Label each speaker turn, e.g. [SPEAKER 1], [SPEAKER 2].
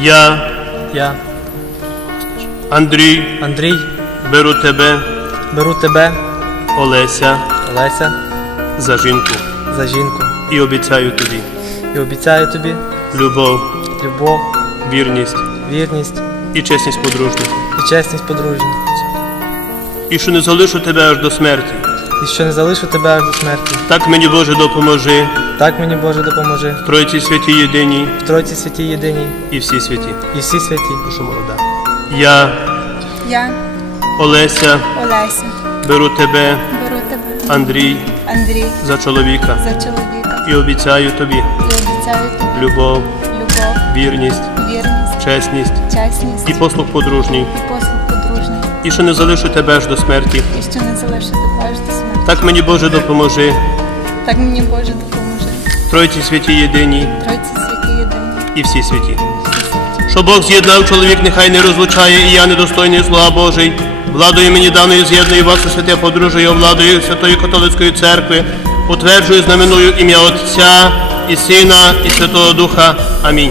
[SPEAKER 1] Я,
[SPEAKER 2] Я,
[SPEAKER 1] Андрій,
[SPEAKER 2] Андрій,
[SPEAKER 1] беру тебе,
[SPEAKER 2] беру тебе,
[SPEAKER 1] Олеся,
[SPEAKER 2] Олеся,
[SPEAKER 1] за жінку.
[SPEAKER 2] За жінку.
[SPEAKER 1] І обіцяю тобі.
[SPEAKER 2] І обіцяю тобі.
[SPEAKER 1] Любов,
[SPEAKER 2] любов,
[SPEAKER 1] вірність.
[SPEAKER 2] Вірність.
[SPEAKER 1] І чесність подружню.
[SPEAKER 2] і чесність подружню,
[SPEAKER 1] І що не залишу тебе аж до смерті.
[SPEAKER 2] І що не залишу тебе аж до смерті.
[SPEAKER 1] Так мені Боже допоможи,
[SPEAKER 2] Так мені Боже допоможи
[SPEAKER 1] в Тройці святі єдиній
[SPEAKER 2] в Тройці святій єдиній
[SPEAKER 1] і всі святі.
[SPEAKER 2] і всі святі.
[SPEAKER 1] Прошу молода. Я,
[SPEAKER 3] Я,
[SPEAKER 1] Олеся,
[SPEAKER 3] Олеся,
[SPEAKER 1] беру тебе,
[SPEAKER 3] беру тебе,
[SPEAKER 1] Андрій,
[SPEAKER 3] Андрій,
[SPEAKER 1] за чоловіка
[SPEAKER 3] за чоловіка
[SPEAKER 1] і обіцяю тобі
[SPEAKER 3] і обіцяю тобі
[SPEAKER 1] любов,
[SPEAKER 3] любов,
[SPEAKER 1] вірність,
[SPEAKER 3] вірність,
[SPEAKER 1] чесність
[SPEAKER 3] чесність
[SPEAKER 1] і послуг подружній.
[SPEAKER 3] і послуг подружній,
[SPEAKER 1] І що не залишу тебе аж до смерті.
[SPEAKER 3] і що не залишу тебе аж до смерті.
[SPEAKER 1] Так мені Боже допоможи,
[SPEAKER 3] Так мені Боже допоможи.
[SPEAKER 1] Тройці святі єдиній
[SPEAKER 3] Тройці святі єдині,
[SPEAKER 1] і
[SPEAKER 3] всі святі.
[SPEAKER 1] Що Бог з'єднав, чоловік нехай не розлучає, і я недостойний слава Божий. Владою мені даною з'єдную вас у святе подружжя, владою Святої Католицької церкви, утверджую знаменую ім'я Отця і Сина, і Святого Духа. Амінь.